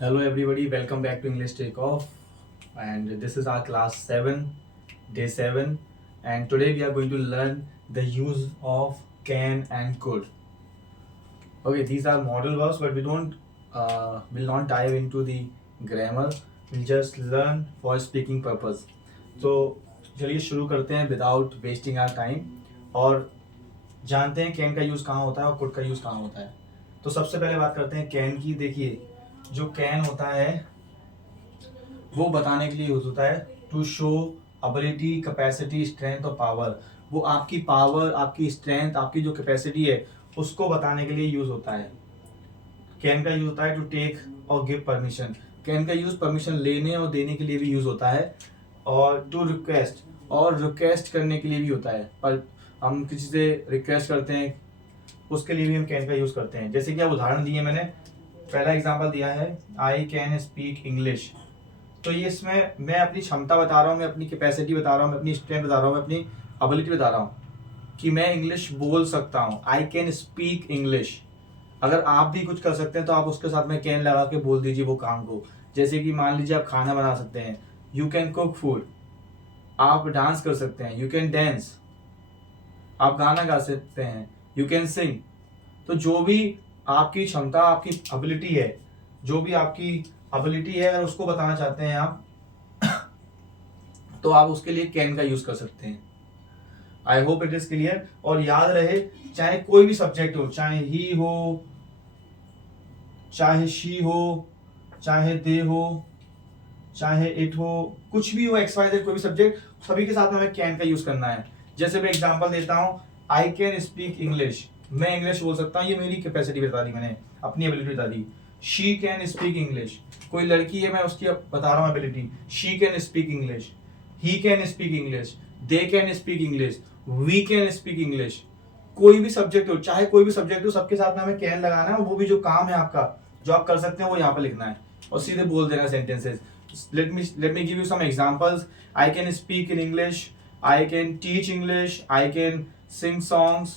Hello everybody, welcome back to English Takeoff, and this is our class 7, day 7, and today we are going to learn the use of can and could. Okay, these are model verbs, but we don't will not dive into the grammar. We'll just learn for speaking purpose. तो चलिए शुरू करते हैं without wasting our time और जानते हैं can का use कहाँ होता है और कुड का यूज़ कहाँ होता है। तो सबसे पहले बात करते हैं कैन की। देखिए, जो कैन होता है वो बताने के लिए यूज होता है to show ability, capacity, strength और पावर। वो आपकी पावर, आपकी स्ट्रेंथ, आपकी जो कैपेसिटी है उसको बताने के लिए यूज होता है। कैन का यूज होता है टू टेक और गिव परमिशन। कैन का यूज परमिशन लेने और देने के लिए भी यूज होता है, और टू रिक्वेस्ट, और रिक्वेस्ट करने के लिए भी होता है। पर हम किसी से रिक्वेस्ट करते हैं उसके लिए भी हम कैन का यूज करते हैं। जैसे कि अब उदाहरण दिए मैंने, पहला एग्जांपल दिया है आई कैन स्पीक इंग्लिश। तो ये इसमें मैं अपनी क्षमता बता रहा हूँ, मैं अपनी कैपेसिटी बता रहा हूँ, मैं अपनी स्ट्रेंथ बता रहा हूँ, मैं अपनी एबिलिटी बता रहा हूँ कि मैं इंग्लिश बोल सकता हूँ। I can speak English. अगर आप भी कुछ कर सकते हैं तो आप उसके साथ में कैन लगा के बोल दीजिए वो काम को। जैसे कि मान लीजिए आप खाना बना सकते हैं, यू कैन कुक फूड। आप डांस कर सकते हैं, यू कैन डांस। आप गाना गा सकते हैं, यू कैन सिंग। तो जो भी आपकी क्षमता, आपकी एबिलिटी है, जो भी आपकी एबिलिटी है, अगर उसको बताना चाहते हैं आप तो आप उसके लिए कैन का यूज कर सकते हैं। I hope it is clear. और याद रहे, चाहे कोई भी सब्जेक्ट हो, चाहे ही हो, चाहे शी हो, चाहे दे हो, चाहे इट हो, कुछ भी हो, एक्स वाई जेड कोई भी सब्जेक्ट, सभी के साथ में हमें कैन का यूज करना है। जैसे मैं एग्जांपल देता हूं, आई कैन स्पीक इंग्लिश। मैं इंग्लिश बोल सकता हूँ, ये मेरी कैपेसिटी बता दी मैंने, अपनी एबिलिटी बता दी। She can speak English. कोई लड़की है, मैं उसकी बता रहा हूँ ability, she can speak English. He can speak English, they can speak English, we can speak English. कोई भी सब्जेक्ट हो, चाहे कोई भी सब्जेक्ट हो, सबके साथ में हमें कैन लगाना है। वो भी जो काम है आपका, जो आप कर सकते हैं, वो यहाँ पे लिखना है और सीधे बोल देना sentences. let me give you some examples. I can speak in English, I can teach English, I can sing songs.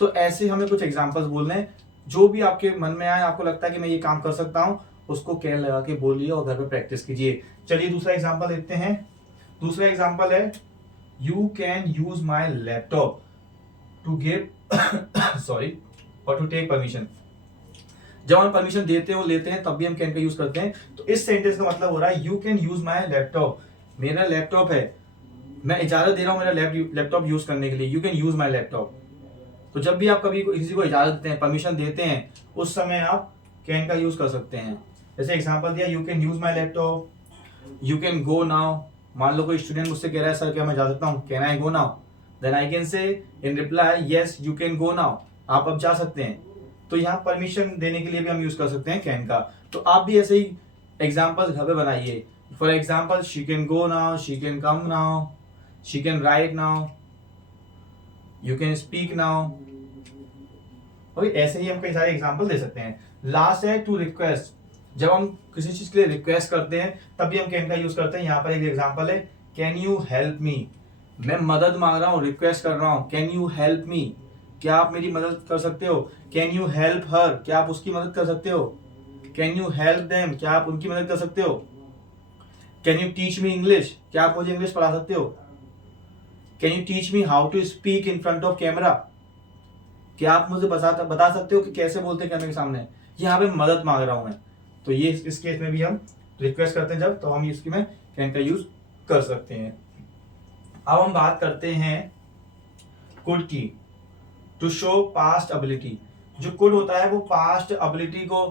तो ऐसे हमें कुछ एग्जांपल्स बोलने हैं। जो भी आपके मन में आए, आपको लगता है कि मैं ये काम कर सकता हूँ, उसको कैन लगा के बोलिए और घर पे प्रैक्टिस कीजिए। चलिए दूसरा एग्जांपल देखते हैं। दूसरा एग्जांपल है, you can use my laptop to give sorry or to take permission. जब हम परमिशन देते हैं और लेते हैं तब भी हम कैन का यूज करते हैं। तो इस सेंटेंस का मतलब हो रहा है, you can use my laptop. मेरा लैपटॉप है, मैं इजाजत दे रहा हूं मेरा लैपटॉप यूज करने के लिए। You can use my laptop. तो जब भी आप कभी किसी को इजाजत देते हैं, परमिशन देते हैं, उस समय आप कैन का यूज कर सकते हैं। जैसे एग्जाम्पल दिया, you can use my laptop, you can go now. मान लो कोई स्टूडेंट मुझसे कह रहा है, सर क्या मैं जा सकता हूँ, can I go now? Then I can say in reply, yes you can go now. आप अब जा सकते हैं। तो यहाँ परमिशन देने के लिए भी हम यूज कर सकते हैं कैन का। तो आप भी ऐसे ही एग्जाम्पल घर पे बनाइए। For example, she can go now, she can come now, she can write now, you can speak now. और ऐसे ही हम कई सारे एग्जाम्पल दे सकते हैं। लास्ट है टू रिक्वेस्ट। जब हम किसी चीज के लिए रिक्वेस्ट करते हैं तब भी हम कैन का यूज करते हैं। यहाँ पर एक एग्जाम्पल है, कैन यू हेल्प मी। मैं मदद मांग रहा हूँ, रिक्वेस्ट कर रहा हूँ, कैन यू हेल्प मी। क्या आप मेरी मदद कर सकते हो? Can you help her. क्या आप उसकी मदद कर सकते हो? Can you help them. क्या आप उनकी मदद कर सकते हो? Can you teach me English. क्या आप मुझे इंग्लिश पढ़ा सकते हो? Can you teach me how to speak in front of camera. क्या आप मुझे बता सकते हो कि कैसे बोलते हैं कैमरे के सामने? यहाँ पे मदद मांग रहा हूं मैं। तो ये इस केस में भी हम रिक्वेस्ट करते हैं जब, तो हम इसकी में कैन का यूज कर सकते हैं। अब हम बात करते हैं कुड की, टू शो पास्ट एबिलिटी। जो कुड होता है वो पास्ट एबिलिटी को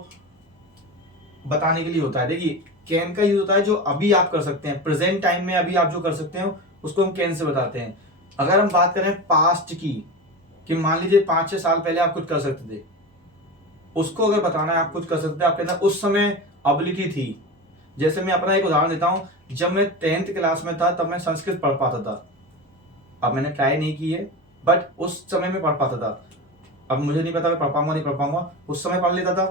बताने के लिए होता है। देखिए, कैन का यूज होता है जो अभी आप कर सकते हैं, प्रेजेंट टाइम में अभी आप जो कर सकते हो उसको हम कैन से बताते हैं। अगर हम बात करें पास्ट की, कि मान लीजिए 5-6 साल पहले आप कुछ कर सकते थे, उसको अगर बताना है आप कुछ कर सकते थे, आपके अंदर उस समय एबिलिटी थी। जैसे मैं अपना एक उदाहरण देता हूं, जब मैं 10th क्लास में था तब मैं संस्कृत पढ़ पाता था। अब मैंने ट्राई नहीं की है, बट उस समय में पढ़ पाता था। अब मुझे नहीं पता मैं पढ़ पाऊंगा नहीं पढ़ पाऊंगा, उस समय पढ़ लेता था।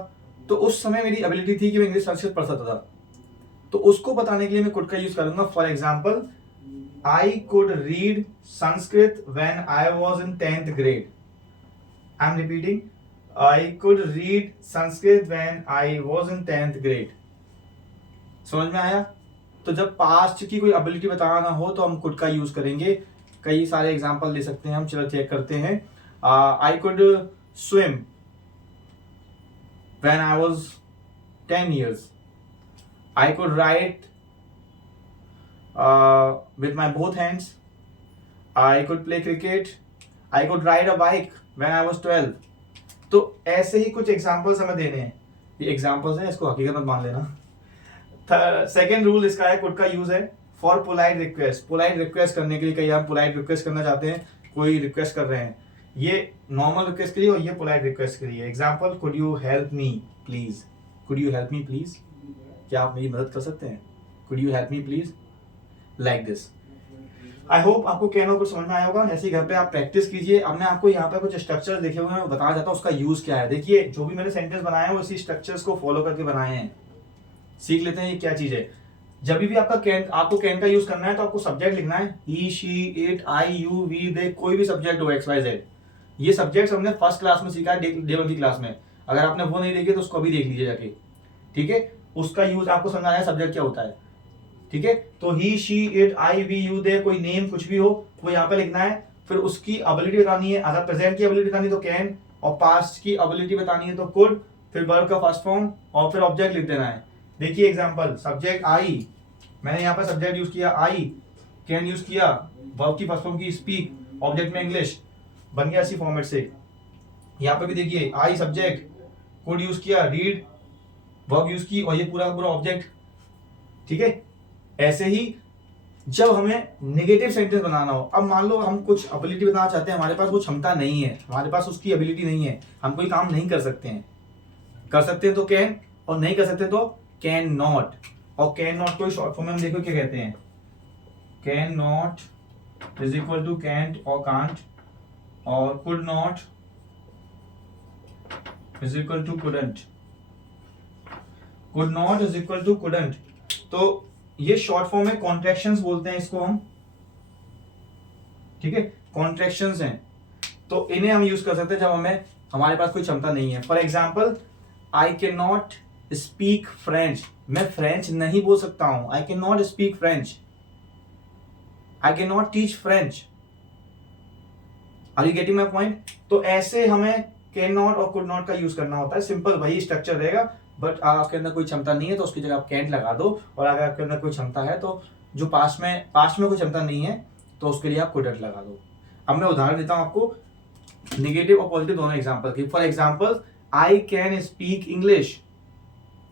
तो उस समय मेरी एबिलिटी थी कि मैं इंग्लिश संस्कृत पढ़ सकता था। तो उसको बताने के लिए मैं कुड का यूज करूंगा। For example, I could read Sanskrit when I was in 10th grade. I'm repeating. I could read Sanskrit when I was in 10th grade. समझ में आया? तो जब पास्ट की कोई एबिलिटी बताना हो तो हम कुड का यूज करेंगे। कई सारे एग्जांपल ले सकते हैं हम, चलो चेक करते हैं। I could swim when I was 10 years. I could write with my both hands. I could play cricket. I could ride a bike when I was 12. तो ऐसे ही कुछ एग्जांपल्स हमें देने हैं। ये एग्जांपल्स हैं, इसको हकीकत मत मान लेना। सेकेंड रूल इसका है, कुड का यूज है for polite request. Polite request करने के लिए, कहीं आप पोलाइट रिक्वेस्ट करना चाहते हैं, कोई रिक्वेस्ट कर रहे हैं, ये नॉर्मल रिक्वेस्ट के लिए और ये पोलाइट रिक्वेस्ट के लिए। Example, could you help me please. Could you help me please, क्या आप मेरी मदद कर सकते हैं? Could you help me please, like this. I hope आपको कहना कुछ समझ में आया होगा। ऐसे ही घर पे आप प्रैक्टिस कीजिए। अब मैं आपको यहाँ पे कुछ स्ट्रक्चर्स देखे हुए हैं, बताना चाहता हूँ उसका यूज क्या है। देखिए, जो भी मैंने सेंटेंस बनाए हैं वो इसी स्ट्रक्चर्स को फॉलो करके बनाए हैं। सीख लेते हैं ये क्या चीज है। जब भी आपको कैन का यूज करना है तो आपको सब्जेक्ट लिखना है, he, she, it, I, you, we, they, कोई भी सब्जेक्ट हो, एक्स, वाई, जेड। ये सब्जेक्ट हमने फर्स्ट क्लास में सीखा है, डे 1 की क्लास में। अगर आपने वो नहीं देखी तो उसको भी देख लीजिए जाके, ठीक है। उसका यूज आपको समझना है, सब्जेक्ट क्या होता है, ठीक है। तो he, she, it, I, we, you, they, कोई नेम कुछ भी हो वो यहाँ पे लिखना है। फिर उसकी एबिलिटी बतानी है, अगर प्रेजेंट की एबिलिटी बतानी है तो कैन, और पास्ट की एबिलिटी बतानी है तो कुड, फिर वर्ब का फर्स्ट फॉर्म और फिर ऑब्जेक्ट लिख देना है। देखिए एग्जांपल, सब्जेक्ट आई, मैंने यहाँ पर सब्जेक्ट यूज किया आई, कैन यूज किया, वर्ब की फर्स्ट फॉर्म की स्पीक, ऑब्जेक्ट में इंग्लिश, बन गया इसी फॉर्मेट से। यहाँ पे भी देखिए, आई सब्जेक्ट, कुड यूज किया, रीड वर्ब यूज की, और ये पूरा पूरा ऑब्जेक्ट, ठीक है। ऐसे ही जब हमें नेगेटिव सेंटेंस बनाना हो, अब मान लो हम कुछ एबिलिटी बताना चाहते हैं, हमारे पास वो क्षमता नहीं है, हमारे पास उसकी एबिलिटी नहीं है, हम कोई काम नहीं कर सकते हैं। कर सकते हैं तो कैन, और नहीं कर सकते तो कैन नॉट। और कैन नॉट को शॉर्ट फॉर्म में हम देखो क्या कहते हैं, cannot is equal to can't और कांट, और could not is equal to couldn't. Could not is equal to couldn't, तो ये शॉर्ट फॉर्म में कॉन्ट्रैक्शंस बोलते हैं इसको हम, ठीक है। कॉन्ट्रैक्शंस हैं, तो इन्हें हम यूज कर सकते हैं जब हमारे पास कोई क्षमता नहीं है। For example, I cannot speak French, मैं फ्रेंच नहीं बोल सकता हूं। I cannot speak French, I cannot teach French. Are you getting my point? तो ऐसे हमें कैन नॉट और कुड नॉट का यूज करना होता है। सिंपल वही स्ट्रक्चर रहेगा, बट आपके अंदर कोई क्षमता नहीं है तो उसकी जगह आप कैंट लगा दो, और अगर आपके अंदर कोई क्षमता है तो जो पास्ट में कोई क्षमता नहीं है तो उसके लिए आप कुडंट लगा दो। अब मैं उदाहरण देता हूं आपको निगेटिव और पॉजिटिव दोनों एग्जांपल की। For example, I can speak English,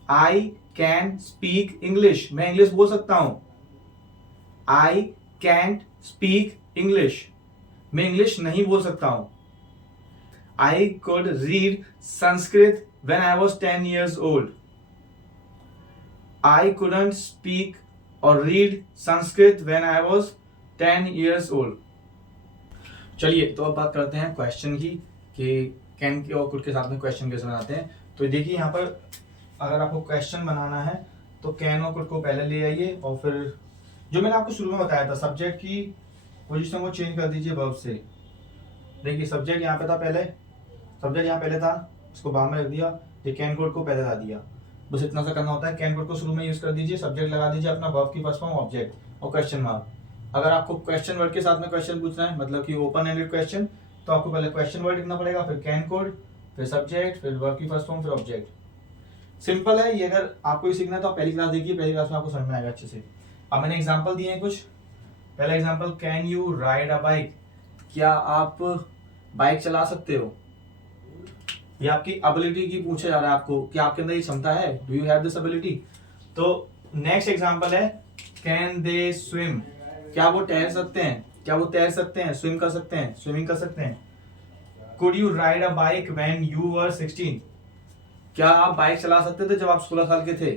I can speak English, मैं इंग्लिश बोल सकता हूं। आई कैंट स्पीक इंग्लिश, मैं इंग्लिश नहीं बोल सकता हूं। I could read Sanskrit when I was 10 years old. I couldn't speak or read Sanskrit when I was 10 years old. चलिए, तो अब बात करते हैं क्वेश्चन की, कि कैन के और कुड के साथ में क्वेश्चन कैसे बनाते हैं। तो देखिए यहाँ पर अगर आपको क्वेश्चन बनाना है तो कैन और कुड को पहले ले आइए, और फिर जो मैंने आपको शुरू में बताया था, सब्जेक्ट की पोजीशन को चेंज कर दीजिए वर्ब से। देखिए सब्जेक्ट यहाँ पे था पहले, सब्जेक्ट यहाँ पहले था, इसको बाद में रख दिया, ये कैन कोड को पहले ला दिया। बस इतना सा करना होता है। कैन कोड को शुरू में यूज कर दीजिए, सब्जेक्ट लगा दीजिए अपना, वर्ब की फर्स्ट फॉर्म, ऑब्जेक्ट और क्वेश्चन मार्क। अगर आपको क्वेश्चन वर्ड के साथ में क्वेश्चन पूछना है, मतलब कि ओपन एंडेड क्वेश्चन, तो आपको पहले क्वेश्चन वर्ड लिखना पड़ेगा, फिर कैन कोड, फिर सब्जेक्ट, फिर वर्ब की फर्स्ट फॉर्म, फिर ऑब्जेक्ट। सिंपल है ये। अगर आपको ये सीखना है तो आप पहली क्लास देखिए, पहली क्लास में आपको समझ में आएगा अच्छे से। अब मैंने एग्जाम्पल दिए हैं कुछ। पहला example, can you ride a bike, क्या आप बाइक चला सकते हो। ये आपकी एबिलिटी की पूछा जा रहा है आपको, कि आपके अंदर ये क्षमता है, do you have this ability. तो नेक्स्ट एग्जांपल है, कैन दे स्विम, क्या वो तैर सकते हैं, क्या वो तैर सकते हैं, स्विम कर सकते हैं, स्विमिंग कर सकते हैं। Could you ride a bike when you were 16, क्या आप बाइक चला सकते थे जब आप 16 साल के थे।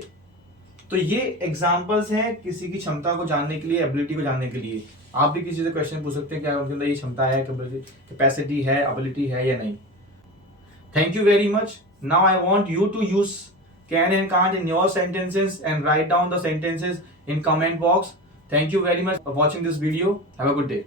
तो ये एग्जांपल्स हैं किसी की क्षमता को जानने के लिए, एबिलिटी को जानने के लिए। आप भी किसी से क्वेश्चन पूछ सकते हैं, क्या उनके अंदर ये क्षमता है, कैपेसिटी है, एबिलिटी है या नहीं। Thank you very much. Now I want you to use can and can't in your sentences and write down the sentences in comment box. Thank you very much for watching this video. Have a good day.